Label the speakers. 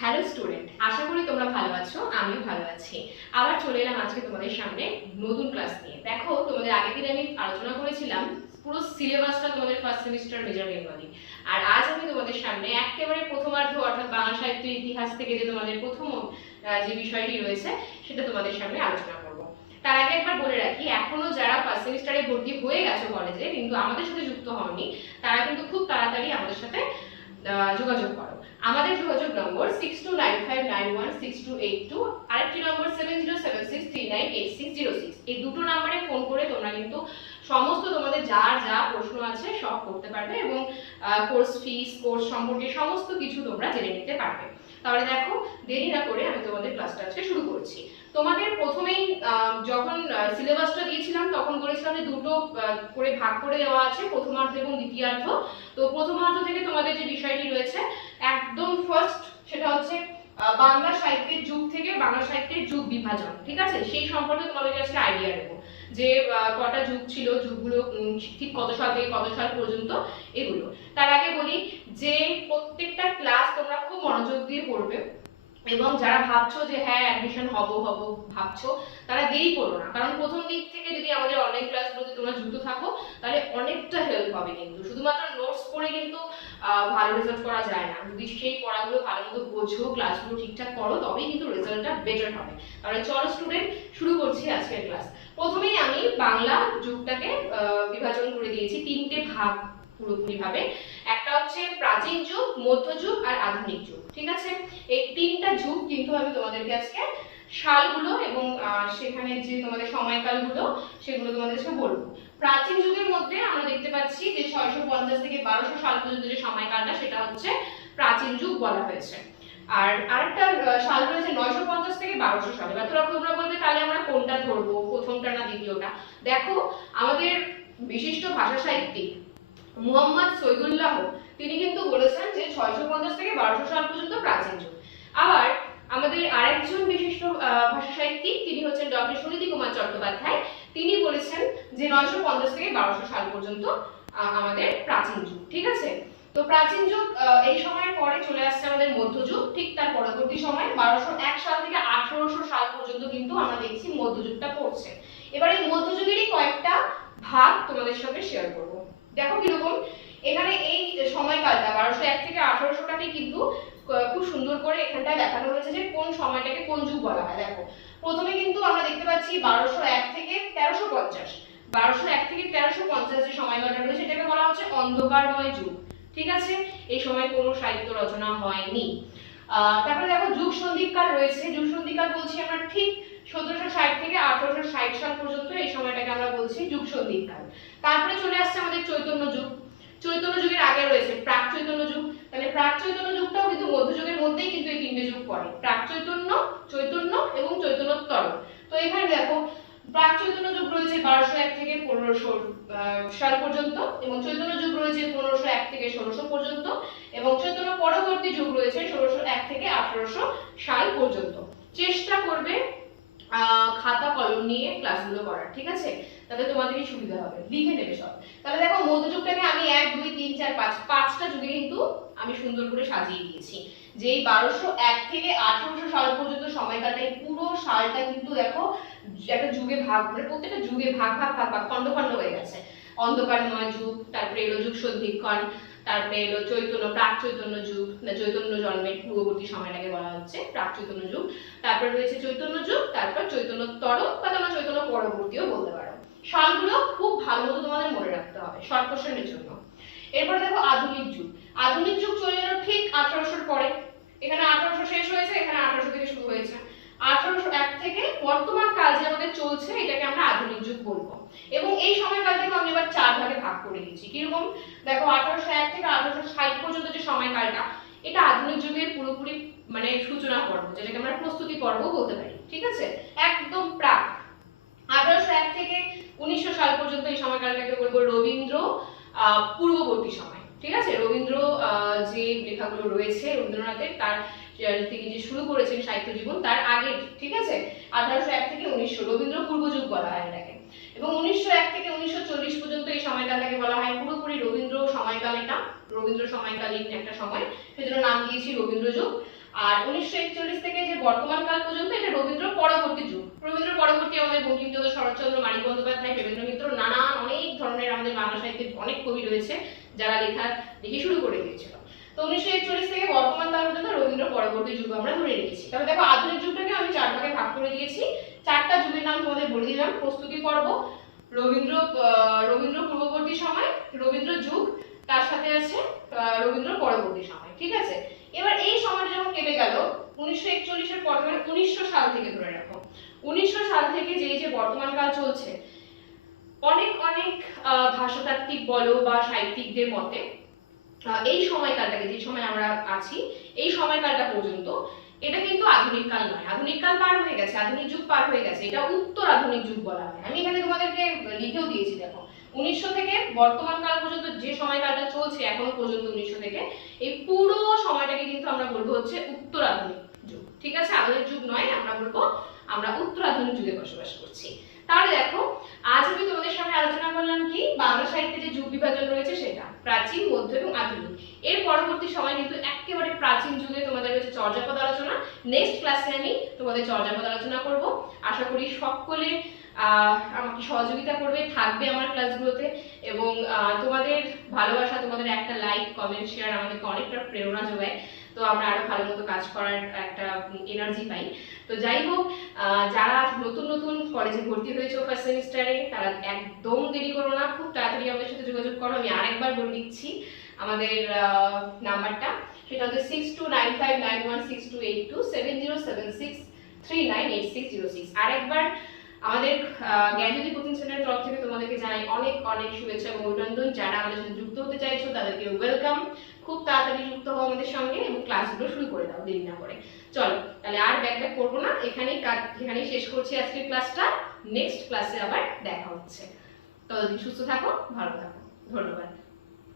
Speaker 1: Hello student আশা করি তোমরা ভালো আছো, আমিও ভালো আছি। আবার চলে এলাম আজকে তোমাদের সামনে নতুন ক্লাস নিয়ে। দেখো, তোমাদের আগের দিন আমি আলোচনা করেছিলাম, পুরো সিলেবাসটা তোমাদের ফার্স্ট সেমিস্টার মেজর বেঙ্গলি আর আজ আমি তোমাদের সামনে একেবারে প্রথমার্ধ অর্থাৎ বাংলা সাহিত্য, ইতিহাস থেকে যে তোমাদের প্রথম যে বিষয়টি রয়েছে, সেটা তোমাদের সামনে আলোচনা করব। তার আগে একবার বলে রাখি, এখনও যারা ফার্স্ট সেমিস্টারে ভর্তি হয়ে গেছো কলেজে কিন্তু আমাদের সাথে যুক্ত হওনি, তারা কিন্তু খুব তাড়াতাড়ি আমাদের সাথে যোগাযোগ করো। আমাদের যোগাযোগ number six two nine five nine one six two eight two আরেকটি number seven zero seven six three nine eight six zero six এই দুটো নাম্বারে ফোন করে তোমরা কিন্তু সমস্ত তোমাদের যা যা প্রশ্ন আছে সব করতে পারবে এবং কোর্স ফিস কোর্স সম্পর্কে সমস্ত কিছু তোমরা জেনে নিতে পারবে। তাহলে দেখো, দেরি না করে আমি তোমাদের ক্লাসটা আজকে শুরু করছি। তোমাদের প্রথমেই যখন সিলেবাসটা দিয়েছিলাম, তখন বলেছিলাম যে দুটো করে ভাগ করে দেওয়া আছে, প্রথমার্ধ এবং দ্বিতীয়ার্ধ। তো প্রথমার্ধ থেকে তোমাদের যে বিষয়টি রয়েছে, একদম ফার্স্ট সেটা হচ্ছে বাংলা সাহিত্যের যুগ থেকে বাংলা সাহিত্যের যুগ বিভাজন, ঠিক আছে? সেই সম্পর্কে তোমাদের আজকে আইডিয়া দেবো। যে কটা যুগ ছিল, যুগগুলো ঠিক কত সাল থেকে কত সাল পর্যন্ত এগুলো। তার আগে বলি যে, প্রত্যেকটা ক্লাস তোমরা খুব মনোযোগ দিয়ে পড়বে। এবং যারা ভাবছ যে হ্যাঁ অ্যাডমিশন হব হব, ভাবছ, তারা দেরি করো না। কারণ প্রথম দিক থেকে যদি আমাদের অনলাইন ক্লাসগুলোতে তোমরা যুক্ত থাকো, তাহলে অনেকটা হেল্প হবে কিন্তু। শুধুমাত্র নোটস পড়ে কিন্তু ভালো রেজাল্ট করা যায় না। যদি সেই পড়াগুলো ভালো মতো বোঝো ক্লাসগুলো ঠিকঠাক করো, তবেই কিন্তু রেজাল্টটা বেটার হবে। তাহলে চলো স্টুডেন্ট শুরু করছি আজকের ক্লাস প্রথমেই আমি বাংলা যুগটাকে বিভাজন করে দিয়েছি তিনটে ভাগ। পুরোপুরি ভাবে একটা হচ্ছে প্রাচীন যুগ মধ্যযুগ আর আধুনিক যুগ, ঠিক আছে? এই তিনটা যুগ কিন্তু আমি তোমাদেরকে আজকে সালগুলো এবং সেখানে যে তোমাদের সময়কালগুলো, সেগুলো তোমাদের আজকে বলব। প্রাচীন যুগের মধ্যে আমরা দেখতে পাচ্ছি যে ছয়শো পঞ্চাশ থেকে বারোশো সাল পর্যন্ত যে সময়কালটা, সেটা হচ্ছে প্রাচীন যুগ বলা হয়েছে। আর আরেকটা সাল রয়েছে নয়শো পঞ্চাশ থেকে বারোশো সাল। এবার তোরা তোমরা বলবে, তাহলে আমরা কোনটা ধরবো? প্রথমটা না দ্বিতীয়টা? দেখো, আমাদের বিশিষ্ট ভাষা সাহিত্যিক মুহাম্মদ সৈদুল্লাহ, তিনি কিন্তু বলেছেন যে ছয়শো পঞ্চাশ থেকে বারোশো সাল পর্যন্ত প্রাচীন যুগ। আবার আমাদের আরেকজন বিশিষ্ট ভাষা সাহিত্যিক, তিনি হচ্ছেন ডক্টর সুনীতি কুমার চট্টোপাধ্যায়, তিনি বলেছেন যে নয়শো পঞ্চাশ থেকে বারোশো সাল পর্যন্ত আমাদের প্রাচীন যুগ, ঠিক আছে? তো প্রাচীন যুগ এই সময়ের পরে চলে আসছে আমাদের মধ্যযুগ ঠিক তার পরবর্তী সময় বারোশো এক সাল থেকে আঠারোশো সাল পর্যন্ত কিন্তু আমরা দেখছি মধ্যযুগটা পড়ছে। এবার এই মধ্যযুগেরই কয়েকটা ভাগ তোমাদের সঙ্গে শেয়ার করব। দেখো কীরকম এখানে এই সময়কালটা, বারোশো এক থেকে আঠারোশোটাকে কিন্তু খুব সুন্দর করে এখানটায় দেখানো হয়েছে যে কোন সময়টাকে কোন যুগ বলা হয়। দেখো, প্রথমে কিন্তু আমরা দেখতে পাচ্ছি বারোশো এক থেকে তেরোশো পঞ্চাশ। বারোশো এক থেকে তেরোশো পঞ্চাশ যে সময়কালটা রয়েছে সেটাকে বলা হচ্ছে অন্ধকারময় যুগ। ঠিক আছে? এই সময় কোনো সাহিত্য রচনা হয়নি। তারপরে দেখো, যুগ সন্ধিকাল রয়েছে। যুগ সন্ধিকাল বলছি আমরা ঠিক সতেরোশো ষাট থেকে আঠারোশো ষাট সাল পর্যন্ত এই সময়টাকে আমরা বলছি যুগ সন্ধিকাল তারপরে চলে আসছে আমাদের চৈতন্য যুগ। চৈতন্য যুগের আগে রয়েছে প্রাক চৈতন্য যুগ। তাহলে প্রাক চৈতন্য যুগটাও কিন্তু মধ্যযুগের মধ্যেই কিন্তু এই তিনটে যুগ পড়ে। প্রাক চৈতন্য চৈতন্য এবং চৈতন্যোত্তর। তো এখানে দেখো, প্রাক চৈতন্য যুগ রয়েছে বারোশো এক থেকে পনেরোশো সাল পর্যন্ত এবং চৈতন্য যুগ রয়েছে পনেরোশো এক থেকে ষোলোশো পর্যন্ত এবং চৈতন্য পরবর্তী যুগ রয়েছে ষোলোশো এক থেকে আঠারোশো সাল পর্যন্ত। চেষ্টা করবে খাতা, কলম নিয়ে ক্লাসগুলো করার, ঠিক আছে? তাহলে তোমাদেরই সুবিধা হবে, লিখে নেবে সব। তাহলে দেখো, মধ্যযুগটাকে আমি এক, দুই, তিন, চার, পাঁচ, পাঁচটা যুগে কিন্তু আমি সুন্দর করে সাজিয়ে দিয়েছি। যে বারোশো এক থেকে আঠারোশো সাল পর্যন্ত সময়কালটা এই পুরো সালটা কিন্তু দেখো, একটা যুগে ভাগ মানে প্রত্যেকটা যুগে ভাগ ভাগ ভাগ ভাগ খন্ড খন্ড হয়ে গেছে। অন্ধকারময় যুগ, তারপরে এলো যুগ সন্ধিক্ষণ তারপরে এলো চৈতন্য, প্রাক চৈতন্য যুগ, না, চৈতন্য জন্মের পূর্ববর্তী সময়টাকে বলা হচ্ছে, প্রাক চৈতন্য যুগ। তারপর রয়েছে চৈতন্য যুগ, তারপর চৈতন্যতর, বা তোমরা চৈতন্য পরবর্তীও বলতে পারো। সালগুলো খুব ভালো মতো তোমাদের মনে রাখতে হবে শর্ট কোশ্চেনের জন্য। এরপরে দেখো আধুনিক যুগ। আধুনিক যুগ চলে এলো ঠিক আঠারোশোর পরে। এখানে আঠারোশো শেষ হয়েছে, এখানে আঠারোশো থেকে শুরু হয়েছে। আঠারোশো এক থেকে বর্তমান কাল যে আমাদের চলছে, এটাকে আমরা আধুনিক যুগ বলব। এবং এই সময়কালটাকে আমি এবার চার ভাগে ভাগ করে দিয়েছি কীরকম? দেখো, আঠারোশো এক থেকে আঠারোশো ষাট পর্যন্ত যে সময়কালটা, এটা আধুনিক যুগের পুরোপুরি মানে সূচনা পর্ব, যেটাকে আমরা প্রস্তুতি পর্ব বলতে পারি, ঠিক আছে? একদম প্রাক। আঠারোশো এক থেকে উনিশশো সাল পর্যন্ত এই সময়কালটাকে বলব রবীন্দ্র পূর্ববর্তী সময়, ঠিক আছে? রবীন্দ্র যে লেখাগুলো রয়েছে রবীন্দ্রনাথের, তার তিনি যে শুরু করেছেন সাহিত্য জীবন, তার আগে ঠিক আছে? আঠারোশো এক থেকে উনিশশো, রবীন্দ্র পূর্বযুগ বলা হয় এটাকে। এবং উনিশশো এক থেকে উনিশশো চল্লিশ পর্যন্ত এই সময়কালটাকে বলা হয় পুরোপুরি রবীন্দ্র সময়কাল এটা রবীন্দ্র সময়কালীন একটা সময়। সেজন্য নাম দিয়েছি রবীন্দ্র যুগ। আর উনিশশো একচল্লিশ থেকে যে বর্তমান কাল পর্যন্ত, এটা রবীন্দ্র পরবর্তী যুগ। রবীন্দ্র পরবর্তী আমাদের বঙ্কিমচন্দ্র শরৎচন্দ্র মানিক বন্দ্যোপাধ্যায় দেবেন্দ্র মিত্র, নানান অনেক ধরনের আমাদের বাংলা সাহিত্যের অনেক কবি রয়েছে, যারা লেখা লিখে শুরু করে দিয়েছিল। তো উনিশশো একচল্লিশ থেকে বর্তমান কাল পর্যন্ত রবীন্দ্র পরবর্তী যুগ আমরা ধরে রেখেছি। তবে দেখো, আধুনিক যুগটাকে আমি চার ভাগে ভাগ করে দিয়েছি। চারটা যুগের নাম তোমাদের বলে দিলাম। প্রস্তুতি পর্ব, রবীন্দ্র রবীন্দ্র পূর্ববর্তী সময়, রবীন্দ্র যুগ, তার সাথে আছে রবীন্দ্র পরবর্তী সময়, ঠিক আছে? এবার এই সময়টা যখন কেটে গেল, উনিশশো একচল্লিশের পর মানে উনিশশো সাল থেকে ধরে রাখো। উনিশশো সাল থেকে যে যে বর্তমান কাল চলছে, অনেক অনেক ভাষাতাত্ত্বিক বলো বা সাহিত্যিকদের মতে এই সময়কালটাকে, যে সময় আমরা আছি, এই সময়কালটা পর্যন্ত এটা কিন্তু আধুনিক কাল নয়। আধুনিক কাল পার হয়ে গেছে, আধুনিক যুগ পার হয়ে গেছে। এটা উত্তর আধুনিক যুগ বলা হয়। আমি এখানে তোমাদেরকে লিখেও দিয়েছি, দেখো। উনিশশো থেকে বর্তমান কাল পর্যন্ত যে সময়কালটা চলছে এখনও পর্যন্ত উনিশশো থেকে, এই পুরো সময়টাকে কিন্তু আমরা বলব হচ্ছে উত্তর আধুনিক যুগ। ঠিক আছে? আধুনিক যুগ নয়, আমরা বলব আমরা উত্তর আধুনিক যুগে বসবাস করছি। তাহলে দেখো, আজ আমি তোমাদের সামনে আলোচনা করলাম কি, বাংলা সাহিত্যে যে যুগ বিভাজন রয়েছে সেটা, প্রাচীন, মধ্য এবং আধুনিক। এর পরবর্তী সময় কিন্তু একেবারে প্রাচীন যুগে তোমাদের রয়েছে চর্যাপদ আলোচনা। নেক্সট ক্লাসে আমি তোমাদের চর্যাপদ আলোচনা করব। আশা করি সকলে আমাকে সহযোগিতা করবে, থাকবে আমার ক্লাসগুলোতে। এবং তোমাদের ভালোবাসা, তোমাদের একটা লাইক কমেন্ট শেয়ার আমাদেরকে অনেকটা প্রেরণা যোগায়। তো আমরা আরও ভালো মতো কাজ করার একটা এনার্জি পাই। তো যাই হোক যারা নতুন নতুন কলেজে ভর্তি হয়েছে ফার্স্ট সেমিস্টারে তারা একদম দেরি করো না, খুব তাড়াতাড়ি আমাদের সাথে যোগাযোগ করো। আমি আরেকবার বলে দিচ্ছি আমাদের নাম্বারটা। সেটা হচ্ছে six two nine five nine one six two eight two seven zero seven six three nine eight six zero six আরেকবার আমাদের জ্ঞানজ্যোতি কোচিং সেন্টারের তরফ থেকে তোমাদেরকে জানাই অনেক অনেক শুভেচ্ছা এবং অভিনন্দন। যারা আমাদের সাথে যুক্ত হতে চাইছো তাদেরকে ওয়েলকাম খুব তাড়াতাড়ি যুক্ত হও আমাদের সঙ্গে এবং ক্লাসগুলো শুরু করে দাও, দেরি না করে। চলো, তাহলে আর ব্যাক ব্যাক করব না, এখানেই কাজ, এখানেই শেষ করছি আজকের ক্লাসটা নেক্সট ক্লাসে আবার দেখা হচ্ছে। ততদিন সুস্থ থাকো, ভালো থাকো। ধন্যবাদ।